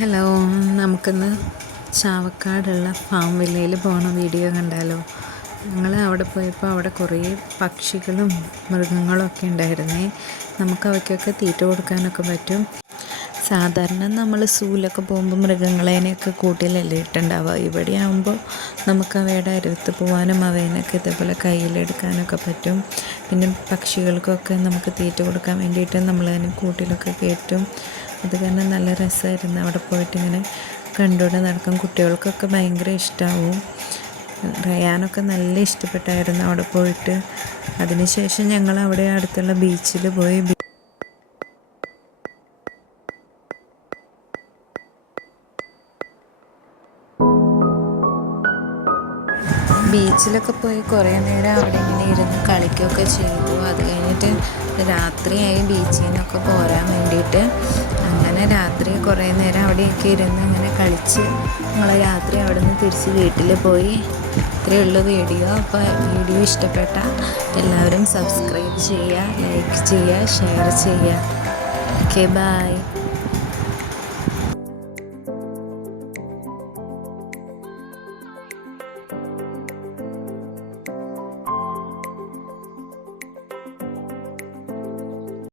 Hello, നമുക്കിന്ന് ചാവക്കാടുള്ള farm വില്ലയിൽ പോണ video കണ്ടാലോ. ഞങ്ങൾ അവിടെ പോയപ്പോൾ അവിടെ കുറേ പക്ഷികളും മൃഗങ്ങളൊക്കെ ഉണ്ടായിരുന്നേ. നമുക്ക് അവയ്ക്കൊക്കെ തീറ്റ കൊടുക്കാനൊക്കെ പറ്റും. സാധാരണ നമ്മൾ സൂവിലൊക്കെ പോകുമ്പോൾ മൃഗങ്ങളേനെയൊക്കെ കൂട്ടിലല്ലേ ഇട്ടുണ്ടാവുക. ഇവിടെ ആകുമ്പോൾ നമുക്ക് അവയുടെ അരുവത്ത് പോകാനും അവേനൊക്കെ ഇതേപോലെ കയ്യിലെടുക്കാനൊക്കെ പറ്റും. പിന്നെ പക്ഷികൾക്കൊക്കെ നമുക്ക് തീറ്റ കൊടുക്കാൻ വേണ്ടിയിട്ട് നമ്മളതിനെ കൂട്ടിലൊക്കെ കയറ്റും. അത് കാരണം നല്ല രസമായിരുന്നു. അവിടെ പോയിട്ട് ഇങ്ങനെ കണ്ടുകൊണ്ട് നടക്കും. കുട്ടികൾക്കൊക്കെ ഭയങ്കര ഇഷ്ടമാവും. റയാനൊക്കെ നല്ല ഇഷ്ടപ്പെട്ടായിരുന്നു അവിടെ പോയിട്ട്. അതിനുശേഷം ഞങ്ങൾ അവിടെ അടുത്തുള്ള ബീച്ചിൽ പോയി. ബീച്ചിലൊക്കെ പോയി കുറേ നേരം അവിടെ ഇങ്ങനെ ഇരുന്ന് കളിക്കുകയൊക്കെ ചെയ്തു. അത് കഴിഞ്ഞിട്ട് രാത്രിയായി ബീച്ചിൽ നിന്നൊക്കെ പോരാൻ വേണ്ടിയിട്ട്. അങ്ങനെ രാത്രി കുറേ നേരം അവിടെയൊക്കെ ഇരുന്ന് ഇങ്ങനെ കളിച്ച് ഞങ്ങൾ രാത്രി അവിടെ നിന്ന് തിരിച്ച് വീട്ടിൽ പോയി. ഇത്രയേ ഉള്ളൂ വീഡിയോ. അപ്പോൾ വീഡിയോ ഇഷ്ടപ്പെട്ട എല്ലാവരും സബ്സ്ക്രൈബ് ചെയ്യുക, ലൈക്ക് ചെയ്യുക, ഷെയർ ചെയ്യുക. Okay, by.